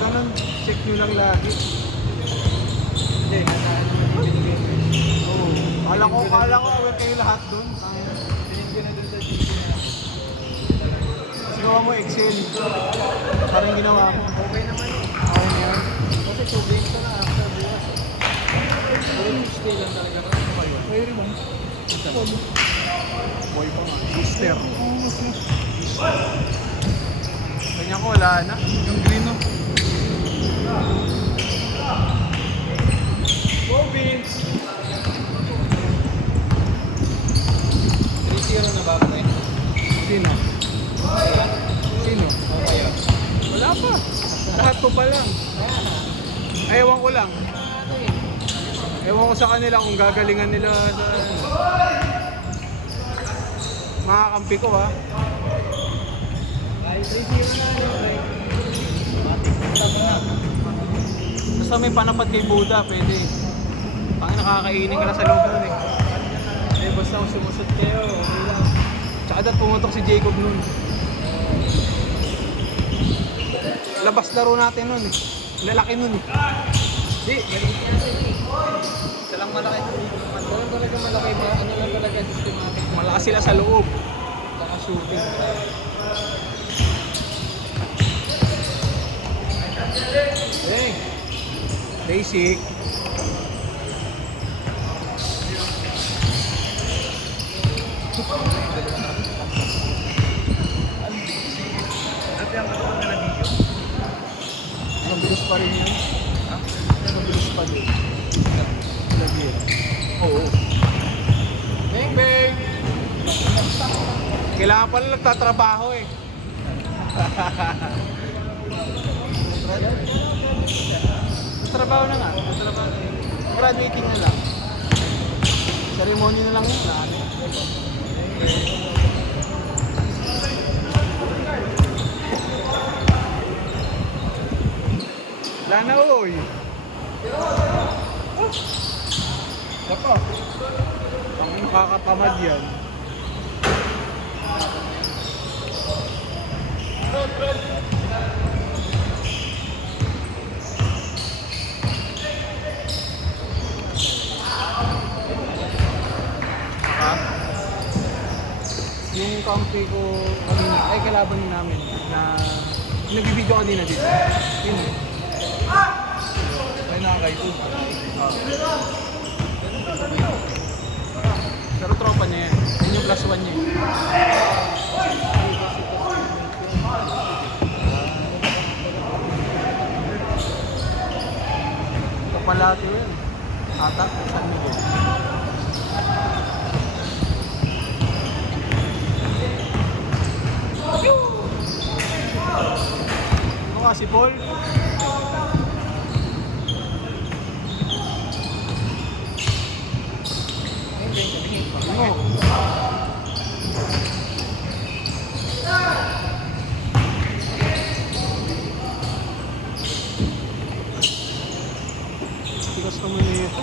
ganun, check nyo lang lagi. Hindi, binigay mo. Oo. Kala ko aware kayo lahat doon. Binigay ko na doon sa GC na. Kasi gawa mo Excel. Parang ginawa ko. Okay naman eh. Okay na yan. Kasi 2 weeks na after bukas. Pero stay lang talaga kasi pa yun. Pwede rin mo. Boy pa nga. Sister. Kanya ko wala na. Yung green no. Go Vince! 3-0 na ba ako eh? Sino? Sino? Okay yun. Wala pa. Lahat ko pa lang. Ewan ko lang. Ewan ko sa kanila kung gagalingan nila sa mga kampi ko ha. Kahit 3-0 na like, Basta may panapat kay Buda, pwede. Pang nakakainin ka na sa loob nun eh. eh basta kung sumusot kayo, okay lang. Tsaka dapat pumuntok si Jacob nun. Labas laro natin nun eh. Lalaki nun eh. Di, ganun natin eh. Isa lang malaki. Ganun talaga malaki ba? Ano lang talaga systematic. Malakas sila sa loob. Saka shooting. Hey. Basic. At yung ako na video. Mabilis pa rin yun. Ha? Mabilis pa rin. Lagi. Oo. Bang bang! Kailangan pala nagtatrabaho eh. Trabaho na nga. Trabaho. Graduating na lang. Ceremony na lang yun. Ano? Wala na oy. Baka. Ang nakakatamad yan. Ha? Yung kampi ko kanina, ay kalaban namin na nag-video kanina dito. Yun eh. May nakakaitu. Pero tropa niya yan. Yun yung +1 niya. Kapalati yun. Atak, San Miguel. Ano nga si Paul? Ano? Tigas naman nito.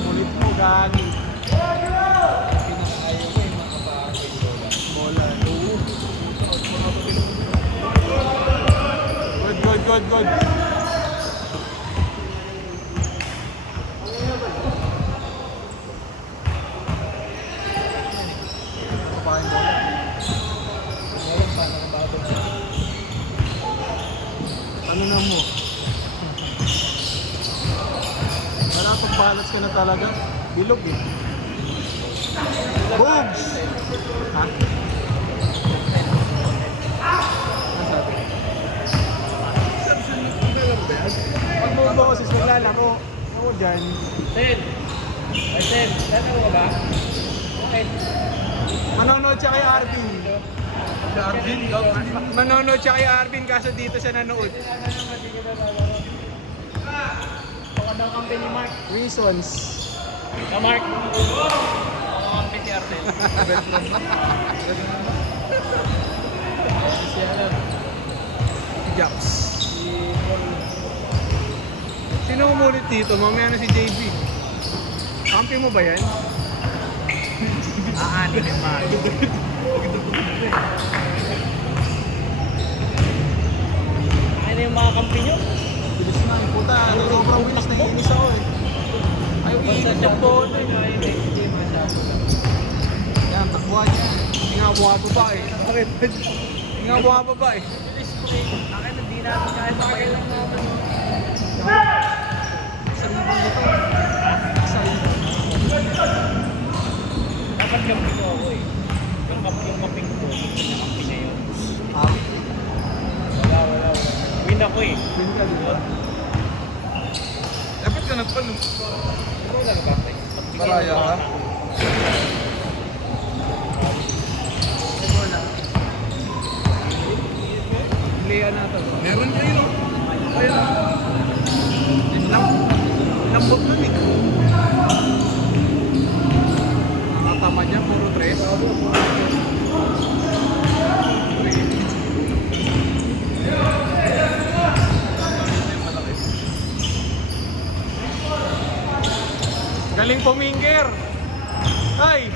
Mulit mo, gani. Pinakayaw ko yung mga kabahay. Bola. Good. Kapain mo. Ngayon, paano na ba ito? Ano na mo? Wala pagbalance ka na talaga. Bilog eh. Boobs! Ha? Ano sabi? Pag mo boses maglalaro, ako dyan. Ten! Ay, Ten! Lalaro ka ba? Okay. Manonood siya kay Arvin. Manonood siya kay Arvin kaso dito siya nanood. Baka daw kampi ni Mark. Reasons. Na Mark! Baka kampi si Artel. Siya lang. Japs. Sino umulit dito? Mamaya na si JB. Kampi mo ba yan? Aani ni Mario. Ano yung mga kampi nyo? Bilis na, puta. Sobrang bilis na inis ako eh. Ayaw iinit yung bola eh. Hindi masyado lang. Yan, takbuhan yan. Hindi nga bumababa eh. Bakit? Hindi nga bumababa eh. Akin, hindi natin kaya sakay lang naman. Isang ibang na to. Isang ibang. Dapat kampi ko ako eh. Yung kaping ko, yung kampi niya yun. Ah, Wala. Win ako eh. win ka diba? Dapat ka nagpano. Ikaw lang ba? Maraya ka? Playa na ito. Meron kayo no? Ayun. Lambot nun eh. Nakatama niya, puro tres. Galing pumingkir. Ay!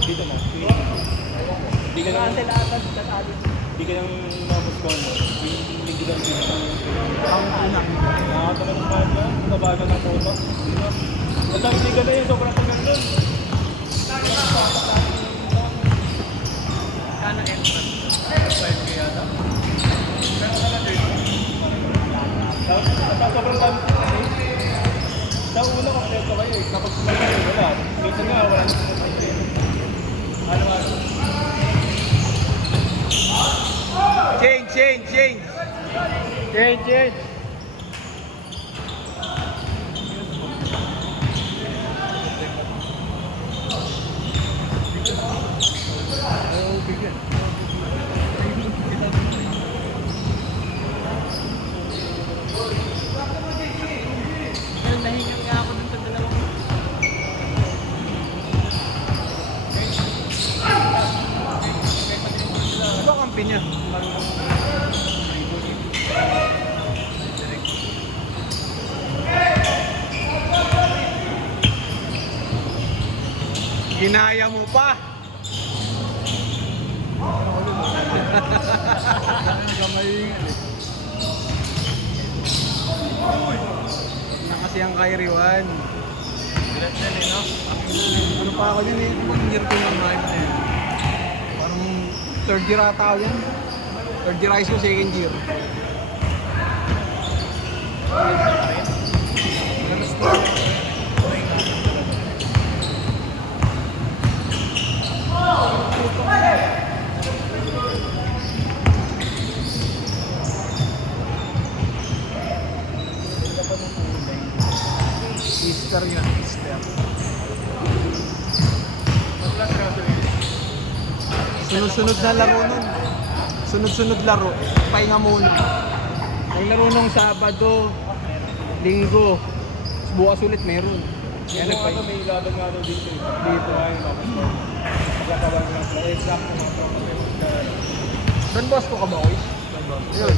Dito mo. Hindi ka nang hindi ka nang mapuskon mo. Hindi ka nang Ang ina. nakakatagal ng banda. Nabaga ng photo. At ang hindi ka na yun. Sobrang paganda. Kano entrance? 5K yata. Pero kala din. Tapos sobrang dami. Sa una kompleto kayo eh. Kapag sumali kayo, wala. Minsan nga, wala. Ano? Change. Change. Nahingan nga ako dun sa dalawang. Ito kampi niya. Ginaya mo pa. Na kasi ang Kyrie 1. Bilat na rin, no? Ano pa ako yun eh? Ibang year ko yung life na yun. Parang third year ata ako yan. Third year high school, second year. Easter yun, Easter. Sunod-sunod na laro nun. Sunod-sunod laro. Pahinga muna. Ang laro nung Sabado, Linggo. Bukas ulit meron. Yan Yan ano, may laban nga daw dito. Dito. Ayun, tapos magkakaban nga. Exact na mga Don Bosco ka ba, Ois? Ayun.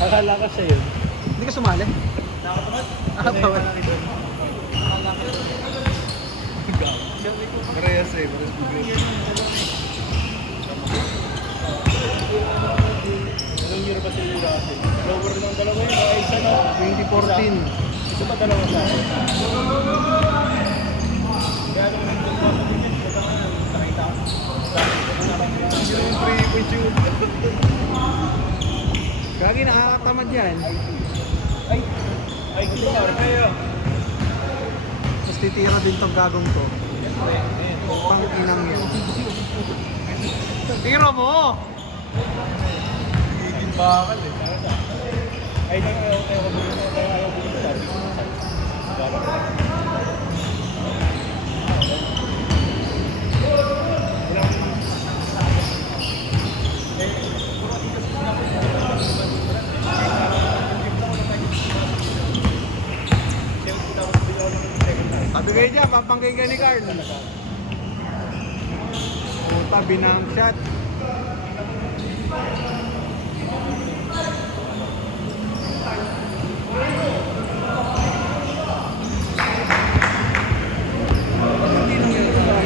Akala ka siya yun. Hindi ka sumali? Nakatawad. Parehas eh. Parehas bigay. Anong year ba sila kasi? Lower ng dalawa yun. Ay, isa na. 2014. Isa pa dalawa sa akin. Kaya naman ang dalawa sa akin. Ito na lang. Nakita ko. Yung free shoot. Gagi, nakakatamad yan. Ay, gusto ka. Kaya. Tapos titira din tong gagong to. Pang inang yan. Tira mo! Gigil bakal eh. Ay, ayaw ko dito. Sabi ko. Papangkay dyan, papangkay ka ni Carl. Puta, binang shot.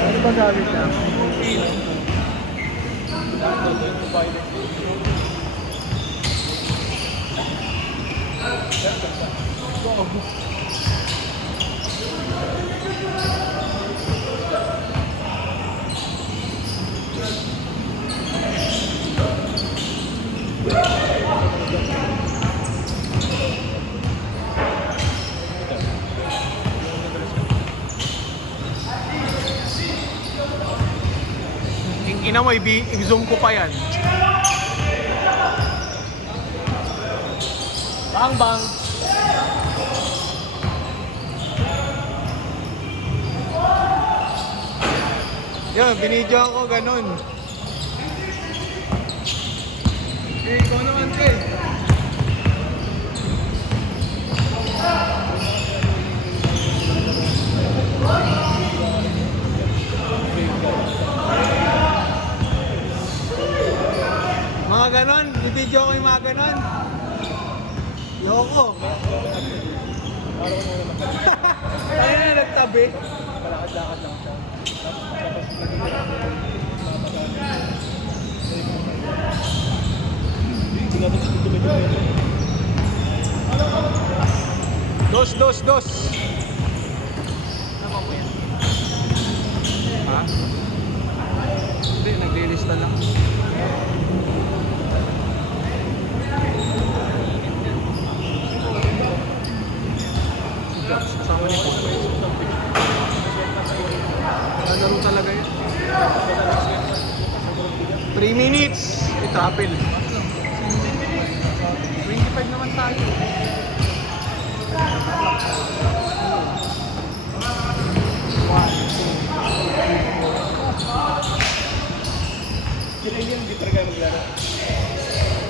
Ano ba gamit na? Ina mo, i-zoom ko pa yan. Bang bang! Yun, binidyo ako ganun. Ikaw naman, Kay. Mga ganon, i-video ko yung mga ganon. Yoko. Tayo na nagtabi. Palakad-lakad lang siya. Dos. Ha? Hindi, naglilista lang. Kasama ni Paul. Nagaro talaga yun. 3 minutes. I-travel. 25 naman tayo. Sila yun, hindi talaga maglaro.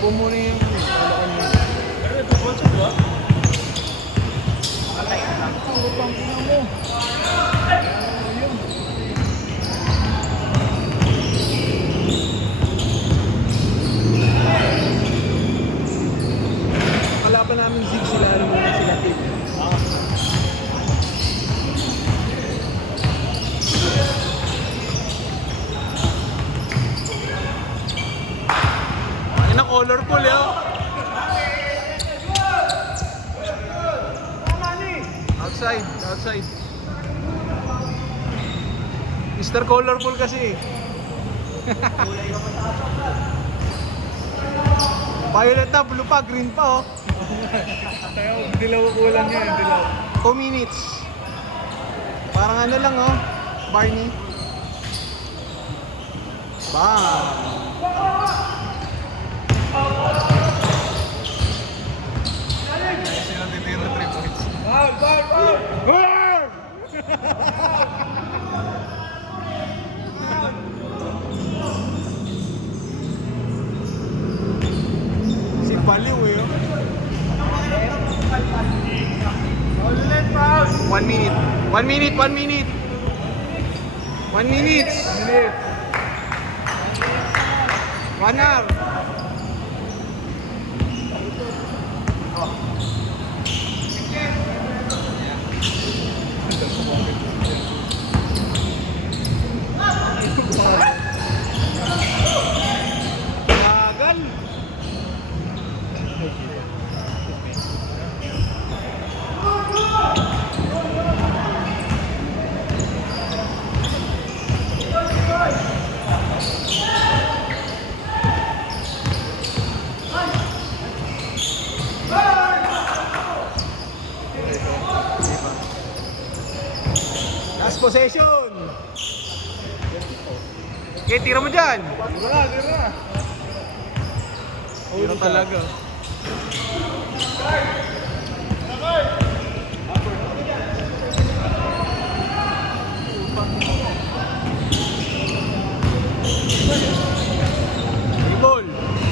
Bumuna yung Pero nagpapon siya, diba? pang ina mo. Wala pa namin zig sila, ano muna sila tip. Ay na colorful yo. Outside. Mr. Colorful kasi. Violet na, blue pa, green pa oh. Tayo, dilaw kulang yan, dilaw. 2 minutes. Parang ano lang oh, Barney. Bang! Sino titira 3 points? Si Baliw eh oh. 1 minute. 1 minute. 1 minute. 1 minute. 1 hour. Bagal. Last possession. Okay, tira mo dyan. Tira. Tira talaga.